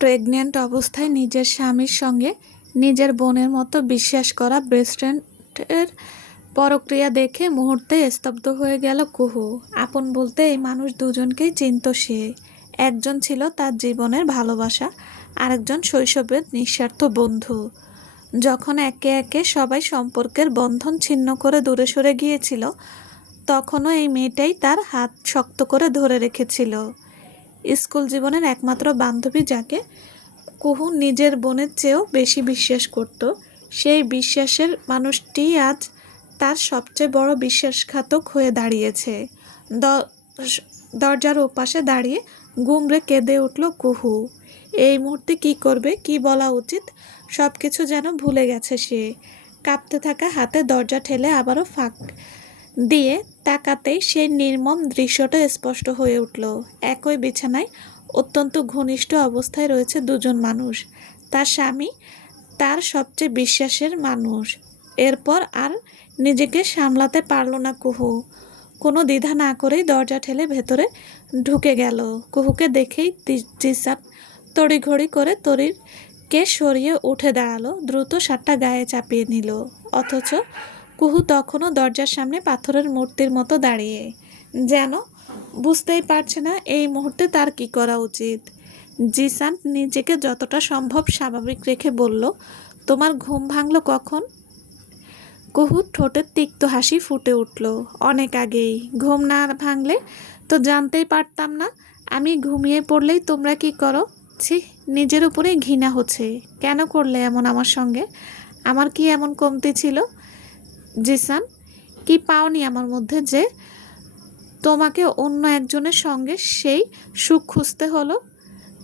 Pregnant অবস্থায় নিজের স্বামীর সঙ্গে নিজের বোনের মতো বিশ্বাস করা বেস্টফ্রেন্ডের পরক্রিয়া দেখে মুহূর্তে স্তব্ধ হয়ে গেল কুহু। আপন বলতে এই মানুষ দুজনকেই চিনত সে। একজন ছিল তার জীবনের ভালোবাসা, আরেকজন শৈশবের নিঃস্বার্থ বন্ধু। যখন একে একে সবাই সম্পর্কের বন্ধন ছিন্ন করে দূরে সরে গিয়েছিল, তখনও এই মেয়েটাই তার হাত শক্ত করে ধরে রেখেছিল। স্কুল জীবনের একমাত্র বান্ধবী, যাকে কুহু নিজের বোনের চেয়েও বেশি বিশ্বাস করত, সেই বিশ্বাসের মানুষটি আজ তার সবচেয়ে বড় বিশ্বাসঘাতক হয়ে দাঁড়িয়েছে। দরজার ওপাশে দাঁড়িয়ে গুমরে কেঁদে উঠল কুহু। এই মুহূর্তে কি করবে, কি বলা উচিত, সব কিছু যেন ভুলে গেছে সে। কাঁপতে থাকা হাতে দরজা ঠেলে আবারও ফাঁক দিয়ে তাকাতেই সেই নির্মম দৃশ্যটা স্পষ্ট হয়ে উঠল। একই বিছানায় অত্যন্ত ঘনিষ্ঠ অবস্থায় রয়েছে দুজন মানুষ, তার স্বামী, তার সবচেয়ে বিশ্বাসের মানুষ। এরপর আর নিজেকে সামলাতে পারল না কুহু। কোনো দ্বিধা না করেই দরজা ঠেলে ভেতরে ঢুকে গেল। কুহুকে দেখেই জিসান তড়িঘড়ি করে তরিকে সরিয়ে উঠে দাঁড়ালো, দ্রুত শার্টটা গায়ে চাপিয়ে নিল। অথচ কুহু তখনও দরজার সামনে পাথরের মূর্তির মতো দাঁড়িয়ে, যেন বুঝতেই পারছে না এই মুহূর্তে তার কি করা উচিত। জিসান নিজেকে যতটা সম্ভব স্বাভাবিক রেখে বলল, তোমার ঘুম ভাঙল কখন? কুহুর ঠোঁটের তিক্ত হাসি ফুটে উঠল। অনেক আগেই। ঘুম না ভাঙলে তো জানতেই পারতাম না। আমি ঘুমিয়ে পড়লেই তোমরা কি করো? ছি, নিজের উপরেই ঘৃণা হচ্ছে। কেন করলে এমন আমার সঙ্গে? আমার কি এমন কমতি ছিল? জিসান, কি পাওনি আমার মধ্যে যে তোমাকে অন্য একজনের সঙ্গে সেই সুখ খুঁজতে হলো?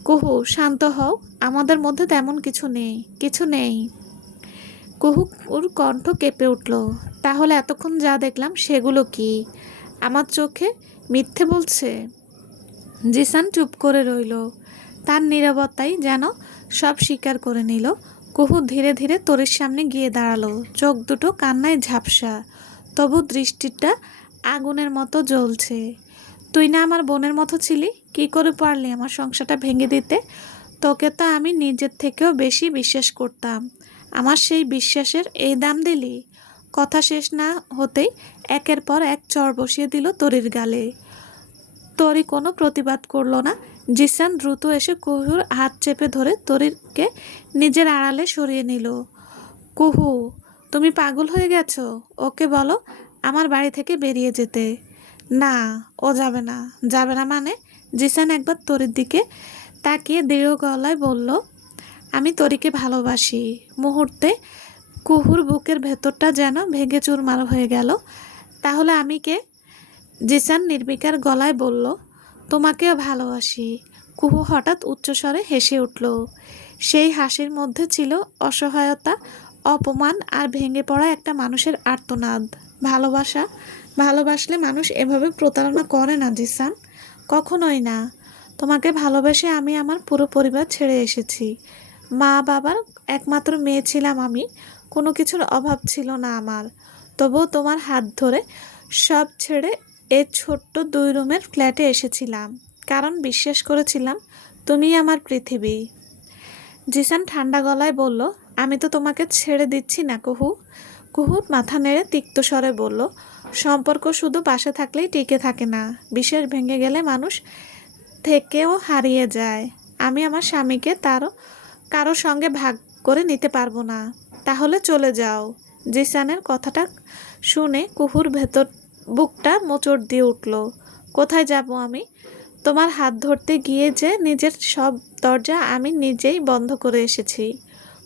কুহু, শান্ত হও। আমাদের মধ্যে তেমন কিছু নেই, কিছু নেই। কুহুর কণ্ঠ কেঁপে উঠল। তাহলে এতক্ষণ যা দেখলাম সেগুলো কি? আমার চোখে মিথ্যে বলছে? জিসান চুপ করে রইল। তার নীরবতাই যেন সব স্বীকার করে নিল। কুহু ধীরে ধীরে তরির সামনে গিয়ে দাঁড়ালো, চোখ দুটো কান্নায় ঝাপসা, তবু দৃষ্টিটা আগুনের মতো জ্বলছে। তুই না আমার বোনের মতো ছিলি, কি করে পারলি আমার সংসারটা ভেঙে দিতে? তোকে তো আমি নিজের থেকেও বেশি বিশ্বাস করতাম। আমার সেই বিশ্বাসের এই দাম দিলি? কথা শেষ না হতেই একের পর এক চড় বসিয়ে দিল তরির গালে। তরি কোনো প্রতিবাদ করল না। জিসান দ্রুত এসে কুহুর হাত চেপে ধরে তরিকে নিজের আড়ালে সরিয়ে নিল। কুহু, তুমি পাগল হয়ে গেছো? ওকে বলো আমার বাড়ি থেকে বেরিয়ে যেতে। না, ও যাবে না। যাবে না মানে? জিসান একবার তরির দিকে তাকিয়ে দৃঢ় গলায় বলল, আমি তরিকে ভালোবাসি। মুহূর্তে কুহুর বুকের ভেতরটা যেন ভেঙে চুরমার হয়ে গেল। তাহলে আমি কে? জিসান নির্বিকার গলায় বলল, তোমাকেও ভালোবাসি। কুহু হঠাৎ উচ্চস্বরে হেসে উঠল। সেই হাসির মধ্যে ছিল অসহায়তা, অপমান আর ভেঙে পড়া একটা মানুষের আর্তনাদ। ভালোবাসা, ভালোবাসলে মানুষ এভাবে প্রতারণা করে না জিসান, কখনোই না। তোমাকে ভালোবেসে আমি আমার পুরো পরিবার ছেড়ে এসেছি। মা বাবার একমাত্র মেয়ে ছিলাম আমি, কোনো কিছুর অভাব ছিল না আমার। তবুও তোমার হাত ধরে সব ছেড়ে এই ছোট্ট 2 রুমের ফ্ল্যাটে এসেছিলাম, কারণ বিশ্বাস করেছিলাম তুমি আমার পৃথিবী। জিসান ঠান্ডা গলায় বলল, আমি তো তোমাকে ছেড়ে দিচ্ছি না কুহু। কুহু মাথা নেড়ে তিক্ত স্বরে বলল, সম্পর্ক শুধু পাশে থাকলেই টিকে থাকে না, বিশ্বাস ভেঙে গেলে মানুষ থেকেও হারিয়ে যায়। আমি আমার স্বামীকে কারো সঙ্গে ভাগ করে নিতে পারবো না। তাহলে চলে যাও। জিসানের কথাটা শুনে কুহুর ভেতর বুকটা মোচড় দিয়ে উঠল। কোথায় যাব আমি? তোমার হাত ধরতে গিয়ে যে নিজের সব দরজা আমি নিজেই বন্ধ করে এসেছি।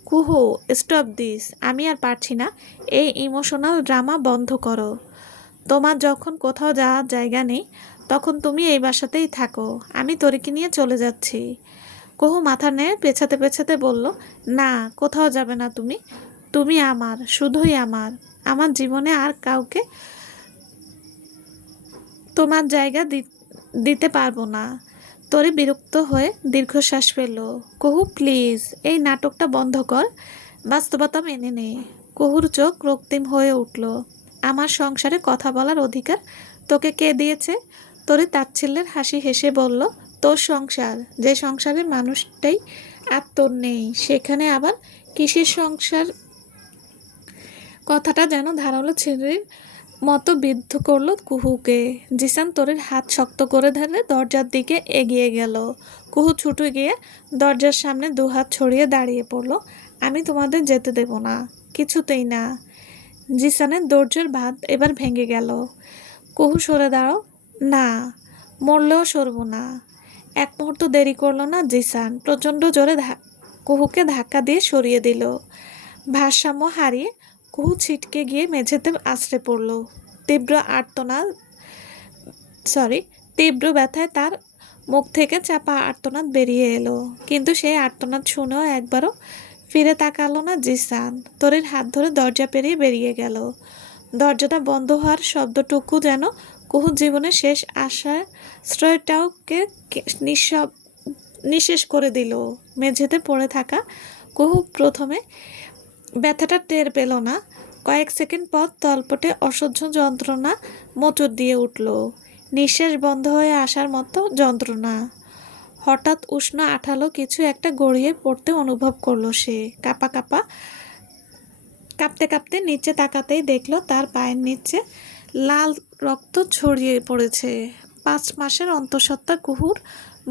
কুহু, স্টপ দিস। আমি আর পারছি না। এই ইমোশনাল ড্রামা বন্ধ করো। তোমার যখন কোথাও যাওয়ার জায়গা নেই, তখন তুমি এই বাসাতেই থাকো। আমি তরিকে নিয়ে চলে যাচ্ছি। কুহু মাথা নেড়ে পেছাতে পেছাতে বলল, না, কোথাও যাবে না তুমি। তুমি আমার, শুধুই আমার। আমার জীবনে আর কাউকে তোমার জায়গা দিতে পারবো না। তরি বিরক্ত হয়ে দীর্ঘশ্বাস ফেলল। কুহু, প্লিজ, এই নাটকটা বন্ধ কর। বাস্তবতা মেনে নে। কুহুর চোখ রক্তিম হয়ে উঠল। আমার সংসারে কথা বলার অধিকার তোকে কে দিয়েছে? তরি তাচ্ছিল্যের হাসি হেসে বলল, তোর সংসার, যে সংসারের মানুষটাই আর তোর নেই, সেখানে আবার কিসের সংসার? কথাটা যেন ধারালো ছেলের মতো বিদ্ধ করলো কুহুকে। জিসান তোরের হাত শক্ত করে ধরে দরজার দিকে এগিয়ে গেল। কুহু ছুটে গিয়ে দরজার সামনে দুহাত ছড়িয়ে দাঁড়িয়ে পড়ল। আমি তোমাদের যেতে দেব না, কিছুতেই না। জিসানের ধৈর্যের বাঁধ এবার ভেঙে গেল। কুহু সরে দাঁড়াও। না, মরলেও সরব না। এক মুহূর্ত দেরি করলো না জিসান, প্রচণ্ড জোরে কুহুকে ধাক্কা দিয়ে সরিয়ে দিল। ভারসাম্য হারিয়ে কুহু ছিটকে গিয়ে মেঝেতে আছড়ে পড়ল। তীব্র আর্তনাদ তীব্র ব্যথায় তার মুখ থেকে চাপা আর্তনাদ বেরিয়ে এলো, কিন্তু সেই আর্তনাদ শুনেও একবারও ফিরে তাকালো না জিসান। তোরের হাত ধরে দরজা পেরিয়ে বেরিয়ে গেল। দরজাটা বন্ধ হওয়ার শব্দটুকু যেন কুহুর জীবনের শেষ আশ্রয়টাকে নিঃশেষ করে দিল। মেঝেতে পড়ে থাকা কুহু প্রথমে ব্যথাটা টের পেল না। কয়েক সেকেন্ড পর তলপটে অসহ্য যন্ত্রণা মোচড় দিয়ে উঠল। নিঃশ্বাস বন্ধ হয়ে আসার মতো যন্ত্রণা। হঠাৎ উষ্ণ আঠালো কিছু একটা গড়িয়ে পড়তে অনুভব করলো সে। কাঁপতে কাঁপতে নিচে তাকাতেই দেখলো তার পায়ের নিচে লাল রক্ত ছড়িয়ে পড়েছে। 5 মাসের অন্তঃসত্ত্বা কুহুর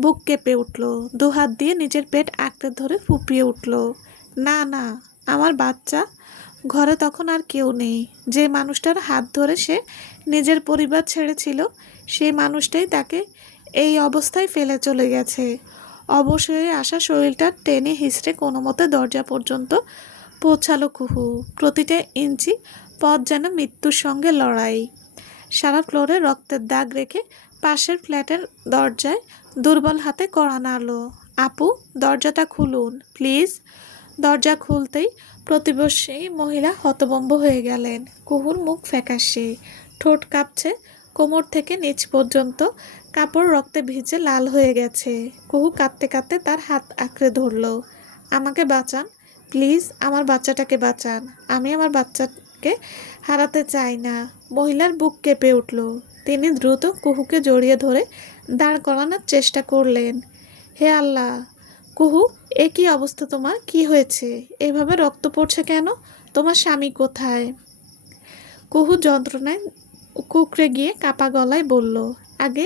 বুক কেঁপে উঠল। দুহাত দিয়ে নিজের পেট আঁকড়ে ধরে ফুঁপিয়ে উঠল। না না, আমার বাচ্চা। ঘরে তখন আর কেউ নেই। যে মানুষটার হাত ধরে সে নিজের পরিবার ছেড়েছিল, সেই মানুষটাই তাকে এই অবস্থায় ফেলে চলে গেছে। অবসরে আসা শরীরটা টেনে হিঁচড়ে কোনো মতে দরজা পর্যন্ত পৌঁছালো কুহু। প্রতিটা ইঞ্চি পথ যেন মৃত্যুর সঙ্গে লড়াই। সারা ফ্লোরে রক্তের দাগ রেখে পাশের ফ্ল্যাটের দরজায় দুর্বল হাতে কড়া নাড়ল। আপু, দরজাটা খুলুন প্লিজ। দরজা খুলতেই প্রতিবেশী মহিলা হতভম্ব হয়ে গেলেন। কুহুর মুখ ফ্যাকাশে, ঠোঁট কাঁপছে, কোমর থেকে নিচ পর্যন্ত কাপড় রক্তে ভিজে লাল হয়ে গেছে। কুহু কাঁদতে কাঁদতে তার হাত আঁকড়ে ধরল। আমাকে বাঁচান প্লিজ, আমার বাচ্চাটাকে বাঁচান। আমি আমার বাচ্চাকে হারাতে চাই না। মহিলার বুক কেঁপে উঠল। তিনি দ্রুত কুহুকে জড়িয়ে ধরে দাঁড় করানোর চেষ্টা করলেন। হে আল্লাহ! কুহু, এ কী অবস্থা তোমার? কি হয়েছে? এভাবে রক্ত পড়ছে কেন? তোমার স্বামী কোথায়? কুহু যন্ত্রণায় কুকড়ে গিয়ে কাপা গলায় বলল, আগে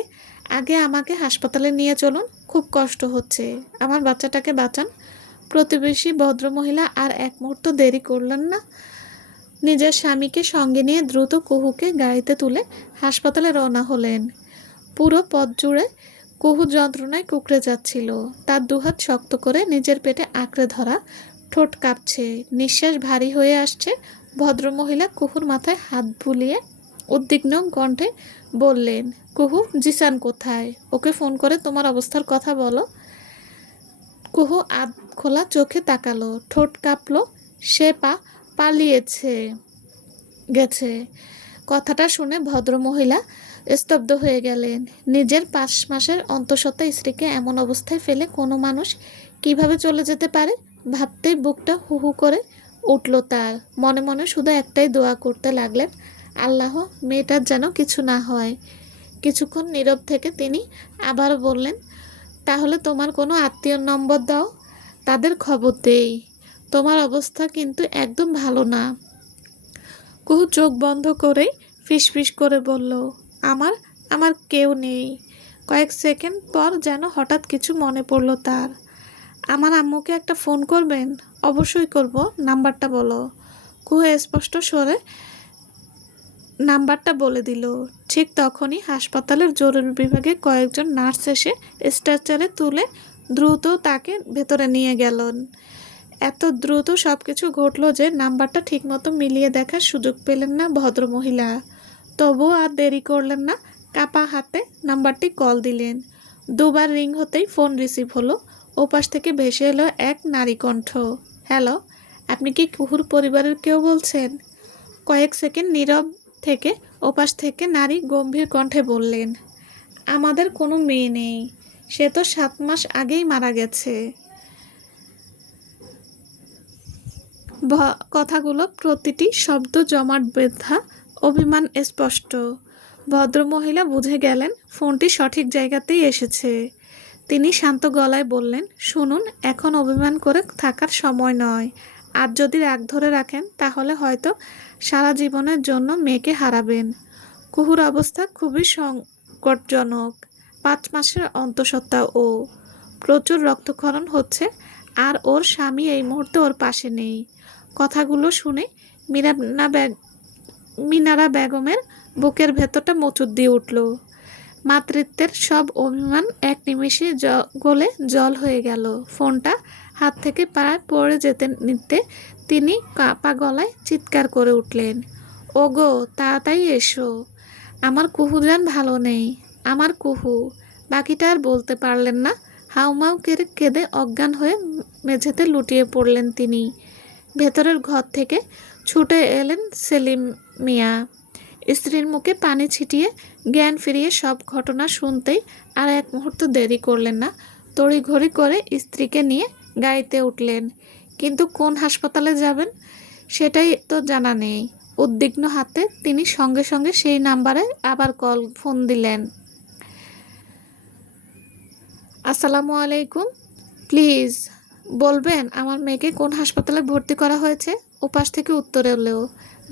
আগে আমাকে হাসপাতালে নিয়ে চলুন, খুব কষ্ট হচ্ছে। আমার বাচ্চাটাকে বাঁচান। প্রতিবেশী ভদ্রমহিলা আর এক মুহূর্ত দেরি করলেন না। নিজের স্বামীকে সঙ্গে নিয়ে দ্রুত কুহুকে গাড়িতে তুলে হাসপাতালে রওনা হলেন। পুরো পথ জুড়ে কুহু যন্ত্রণায় কুঁকড়ে যাচ্ছিল। তার দুহাত শক্ত করে নিজের পেটে আঁকড়ে ধরা, ঠোঁট কাঁপছে, নিঃশ্বাস ভারী হয়ে আসছে। ভদ্রমহিলা কুহুর মাথায় হাত বুলিয়ে উদ্বিগ্ন কণ্ঠে বললেন, কুহু, জিসান কোথায়? ওকে ফোন করে তোমার অবস্থার কথা বলো। কুহু আধ খোলা চোখে তাকালো, ঠোঁট কাঁপলো। সে পালিয়েছে গেছে। কথাটা শুনে ভদ্রমহিলা স্তব্ধ হয়ে গেলেন। নিজের 5 মাসের অন্তঃসত্ত্বা স্ত্রীকে এমন অবস্থায় ফেলে কোনো মানুষ কিভাবে চলে যেতে পারে ভাবতেই বুকটা হু হু করে উঠল তার। মনে মনে শুধু একটাই দোয়া করতে লাগলেন, আল্লাহ, মেয়েটার যেন কিছু না হয়। কিছুক্ষণ নীরব থেকে তিনি আবারও বললেন, তাহলে তোমার কোনো আত্মীয়র নম্বর দাও, তাদের খবর দেই। তোমার অবস্থা কিন্তু একদম ভালো না। কুহু চোখ বন্ধ করেই ফিসফিস করে বলল, আমার আমার কেউ নেই। কয়েক সেকেন্ড পর যেন হঠাৎ কিছু মনে পড়ল তার। আমার আম্মুকে একটা ফোন করবেন? অবশ্যই করব, নাম্বারটা বলো। কুহু স্পষ্ট স্বরে নাম্বারটা বলে দিল। ঠিক তখনই হাসপাতালের জরুরি বিভাগে কয়েকজন নার্স এসে স্ট্রেচারে তুলে দ্রুত তাকে ভেতরে নিয়ে গেলেন। এত দ্রুত সব কিছু ঘটল যে নাম্বারটা ঠিকমতো মিলিয়ে দেখার সুযোগ পেলেন না ভদ্রমহিলা। তবুও আর দেরি করলেন না, কাপা হাতে নাম্বারটি কল দিলেন। 2 বার রিং হতেই ফোন রিসিভ হলো। ওপাশ থেকে ভেসে এলো এক নারী কণ্ঠ। হ্যালো, আপনি কি কুহুর পরিবারের কেউ বলছেন? কয়েক সেকেন্ড নীরব থেকে ওপাশ থেকে নারী গম্ভীর কণ্ঠে বললেন, আমাদের কোনো মেয়ে নেই, সে তো 7 মাস আগেই মারা গেছে। কথাগুলো প্রতিটি শব্দ জমাট বেঁধা, অভিমান স্পষ্ট। ভদ্রমহিলা বুঝে গেলেন ফোনটি সঠিক জায়গাতেই এসেছে। তিনি শান্ত গলায় বললেন, শুনুন, এখন অভিমান করে থাকার সময় নয়। আর যদি রাগ ধরে রাখেন তাহলে হয়তো সারা জীবনের জন্য মেয়েকে হারাবেন। কুহুর অবস্থা খুবই সংকটজনক। 5 মাসের অন্তঃসত্ত্বা ও, প্রচুর রক্তক্ষরণ হচ্ছে, আর ওর স্বামী এই মুহূর্তে ওর পাশে নেই। কথাগুলো শুনে মিনারা বেগমের বুকের ভেতরটা মোচড় দিয়ে উঠল। মাতৃত্বের সব অভিমান এক নিমেষে গলে জল হয়ে গেল। ফোনটা হাত থেকে প্রায় পড়ে যেতে নিতে তিনি কাঁপা গলায় চিৎকার করে উঠলেন, ওগো, তাড়াতাড়ি এসো, আমার কুহুজান ভালো নেই, আমার কুহু। বাকিটা আর বলতে পারলেন না। হাউমাউ কেড়ে কেঁদে অজ্ঞান হয়ে মেঝেতে লুটিয়ে পড়লেন তিনি। ভেতরের ঘর থেকে ছুটে এলেন সেলিম মিয়া। স্ত্রীর মুখে পানি ছিটিয়ে জ্ঞান ফিরিয়ে সব ঘটনা শুনতেই আর এক মুহূর্ত দেরি করলেন না। তড়িঘড়ি করে স্ত্রীকে নিয়ে গাড়িতে উঠলেন। কিন্তু কোন হাসপাতালে যাবেন সেটাই তো জানা নেই। উদ্বিগ্ন হাতে তিনি সঙ্গে সঙ্গে সেই নাম্বারে আবার ফোন দিলেন। আসসালামু আলাইকুম, প্লিজ বলবেন আমার মেয়েকে কোন হাসপাতালে ভর্তি করা হয়েছে? ওপাশ থেকে উত্তর এলো,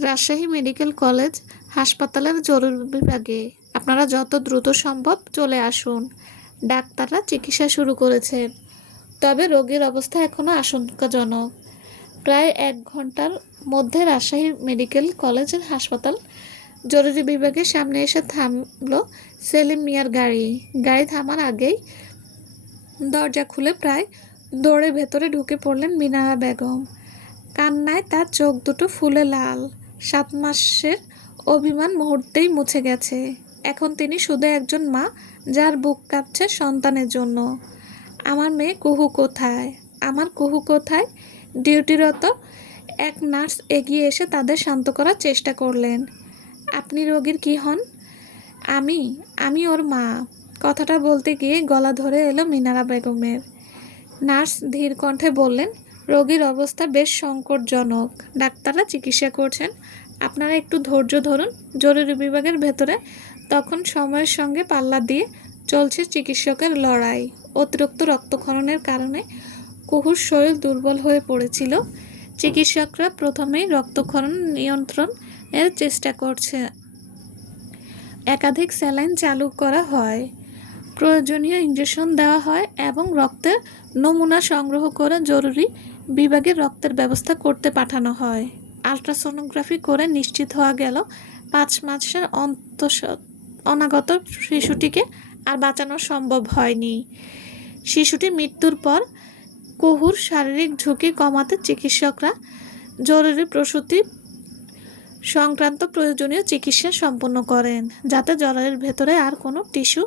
রাজশাহী মেডিকেল কলেজ হাসপাতালের জরুরি বিভাগে। আপনারা যত দ্রুত সম্ভব চলে আসুন। ডাক্তাররা চিকিৎসা শুরু করেছেন, তবে রোগীর অবস্থা এখনও আশঙ্কাজনক। প্রায় 1 ঘন্টার মধ্যে রাজশাহী মেডিকেল কলেজের হাসপাতাল জরুরি বিভাগের সামনে এসে থামল সেলিম মিয়ার গাড়ি। গাড়ি থামার আগেই দরজা খুলে প্রায় দৌড়ে ভেতরে ঢুকে পড়লেন মিনারা বেগম। কান্নায় তার চোখ দুটো ফুলে লাল। 7 মাসের অভিমান মুহূর্তেই মুছে গেছে। এখন তিনি শুধু একজন মা, যার বুক কাঁপছে সন্তানের জন্য। আমার মেয়ে কুহু কোথায়? আমার কুহু কোথায়? ডিউটিরত এক নার্স এগিয়ে এসে তাদের শান্ত করার চেষ্টা করলেন। আপনি রোগীর কি হন? আমি ওর মা। কথাটা বলতে গিয়ে গলা ধরে এলো মিনারা বেগমের। নার্স ধীর কণ্ঠে বললেন, রোগীর অবস্থা বেশ সংকটজনক, ডাক্তাররা চিকিৎসা করছেন, আপনারা একটু ধৈর্য ধরুন। জরুরি বিভাগের ভেতরে তখন সময়ের সঙ্গে পাল্লা দিয়ে চলছে চিকিৎসকের লড়াই। অতিরিক্ত রক্তক্ষরণের কারণে কুহুর শরীর দুর্বল হয়ে পড়েছিল। চিকিৎসকরা প্রথমেই রক্তক্ষরণ নিয়ন্ত্রণের চেষ্টা করছে। একাধিক স্যালাইন চালু করা হয়, প্রয়োজনীয় ইনজেকশন দেওয়া হয় এবং রক্তের নমুনা সংগ্রহ করে জরুরি বিভাগে রক্তের ব্যবস্থা করতে পাঠানো হয়। আলট্রাসোনোগ্রাফি করে নিশ্চিত হওয়া গেল 5 মাসের অনাগত শিশুটিকে আর বাঁচানো সম্ভব হয়নি। শিশুটি মৃত্যুর পর কুহুর শারীরিক ঝুঁকি কমাতে চিকিৎসকরা জরুরি প্রসূতি সংক্রান্ত প্রয়োজনীয় চিকিৎসা সম্পন্ন করেন, যাতে জরায়ুর ভেতরে আর কোনো টিস্যু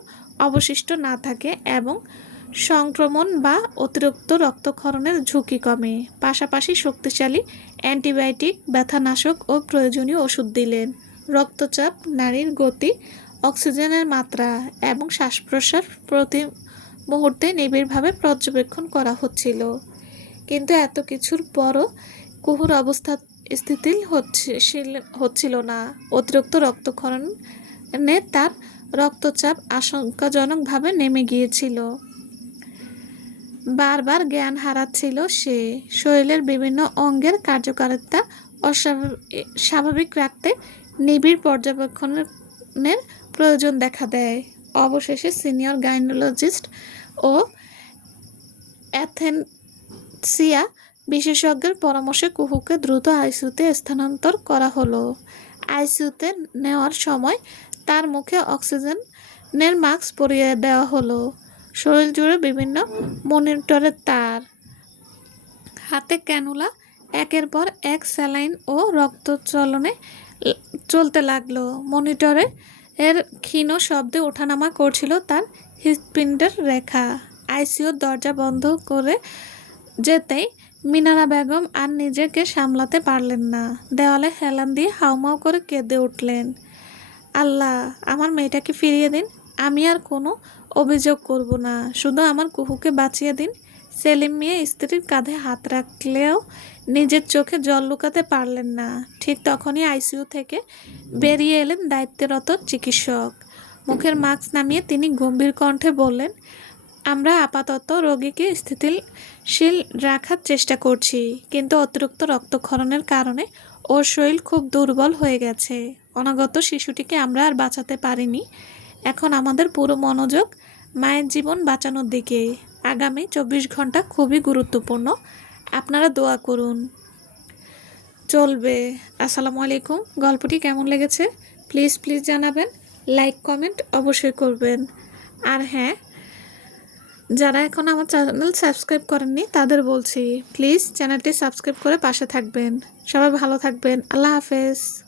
অবশিষ্ট না থাকে এবং সংক্রমণ বা অতিরিক্ত রক্তক্ষরণের ঝুঁকি কমে। পাশাপাশি শক্তিশালী অ্যান্টিবায়োটিক, ব্যথানাশক ও প্রয়োজনীয় ওষুধ দিলেন। রক্তচাপ, নাড়ির গতি, অক্সিজেনের মাত্রা এবং শ্বাস প্রশ্বাস প্রতি মুহূর্তে নিবিড়ভাবে পর্যবেক্ষণ করা হচ্ছিল। কিন্তু এত কিছুর পরও কুহুর অবস্থা স্থিতিশীল হচ্ছিল না। অতিরিক্ত রক্তক্ষরণে তার রক্তচাপ আশঙ্কাজনকভাবে নেমে গিয়েছিল। বারবার জ্ঞান হারাচ্ছিল সে। শরীরের বিভিন্ন অঙ্গের কার্যকারিতা স্বাভাবিক রাখতে নিবিড় পর্যবেক্ষণের প্রয়োজন দেখা দেয়। অবশেষে সিনিয়র গাইনোলজিস্ট ও অ্যানেস্থেসিয়া বিশেষজ্ঞের পরামর্শে কুহুকে দ্রুত আইসিইউতে স্থানান্তর করা হলো। আইসিইউতে নেওয়ার সময় তার মুখে অক্সিজেনের মাস্ক পরিয়ে দেওয়া হলো। শরীর জুড়ে বিভিন্ন মনিটরের তার, হাতে ক্যানুলা, একের পর এক স্যালাইন ও রক্ত চলতে লাগলো। মনিটরে ক্ষীণ শব্দে ওঠানামা করছিল তার হৃৎপিণ্ডের রেখা। আইসিইউর দরজা বন্ধ করে যেতেই মিনারা বেগম আর নিজেকে সামলাতে পারলেন না। দেওয়ালে হেলান দিয়ে হাউমাউ করে কেঁদে উঠলেন, আল্লাহ, আমার মেয়েটাকে ফিরিয়ে দিন। আমি আর কোনো অভিযোগ করব না, শুধু আমার কুহুকে বাঁচিয়ে দিন। সেলিম মিয়া স্ত্রীর কাঁধে হাত রাখলেও নিজের চোখে জল লুকাতে পারলেন না। ঠিক তখনই আইসিইউ থেকে বেরিয়ে এলেন দায়িত্বরত চিকিৎসক। মুখের মাস্ক নামিয়ে তিনি গম্ভীর কণ্ঠে বললেন, আমরা আপাতত রোগীকে স্থিতিশীল রাখার চেষ্টা করছি, কিন্তু অতিরিক্ত রক্তক্ষরণের কারণে ওর শরীর খুব দুর্বল হয়ে গেছে। অনাগত শিশুটিকে আমরা আর বাঁচাতে পারিনি। এখন আমাদের পুরো মনোযোগ মায়ের জীবন বাঁচানোর দিকে। আগামী 24 ঘন্টা খুবই গুরুত্বপূর্ণ। আপনারা দোয়া করুন। চলবে। আসসালামু আলাইকুম। গল্পটি কেমন লেগেছে প্লিজ জানাবেন। লাইক কমেন্ট অবশ্যই করবেন। আর হ্যাঁ, যারা এখন আমার চ্যানেল সাবস্ক্রাইব করেননি তাদের বলছি, প্লিজ চ্যানেলটি সাবস্ক্রাইব করে পাশে থাকবেন। সবাই ভালো থাকবেন। আল্লাহ হাফেজ।